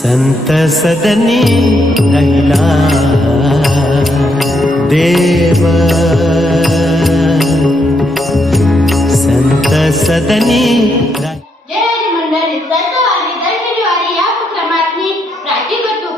संत सदनी रहिला देव। संत सदनी मंडळी आणि दर्शनवारी या उपक्रमात मी करतो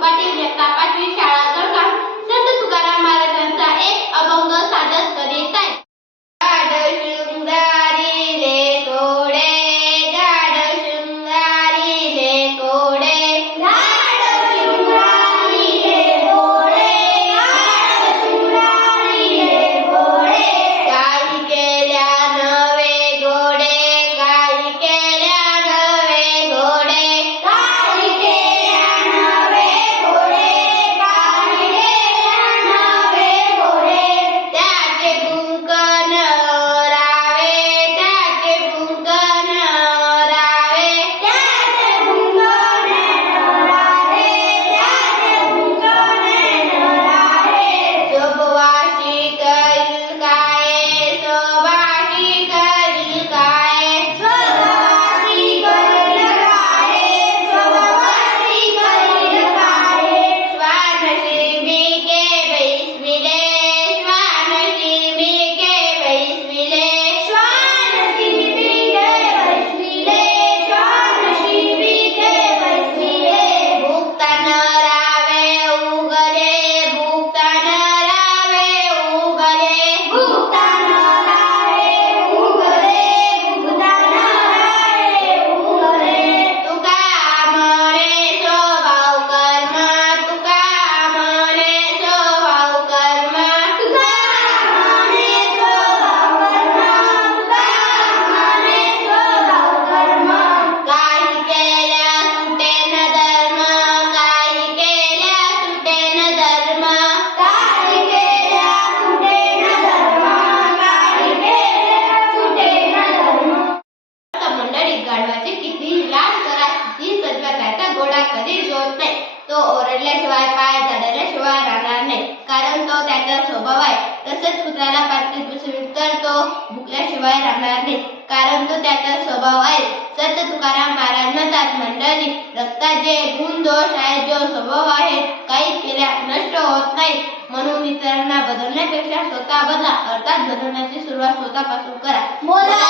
तसेच कुत्र्याला पाटलीत बसविल तर तो भुकल्याशिवाय राहणार नाही. कारण तो त्याचा स्वभाव आहे. संत तुकाराम महाराज म्हणतात मंडळी रक्ताचे गुण दोष आहे जो स्वभाव आहे काही केल्या नष्ट होत नाही. म्हणून इतरांना बदलण्यापेक्षा स्वतः बदला. अर्थात बदलण्याची सुरुवात स्वतःपासून करा. मोला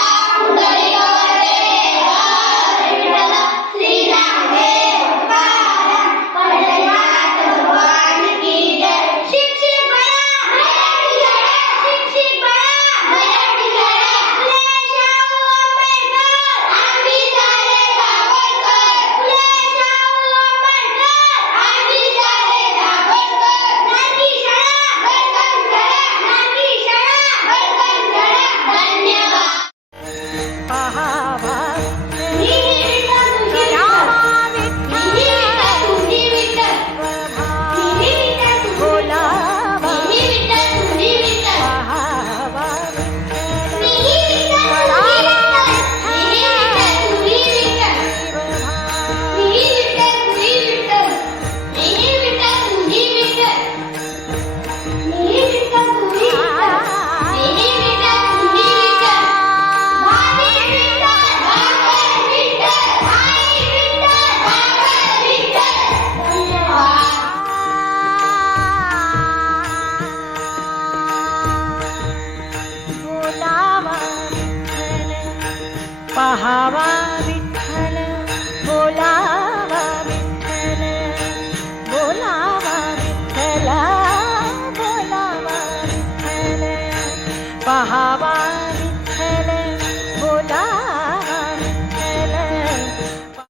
श्रीराम पहावा विठ्ठल बोलावा विठ्ठल बोलावा विठ्ठल बोलावा विठ्ठल. पहावा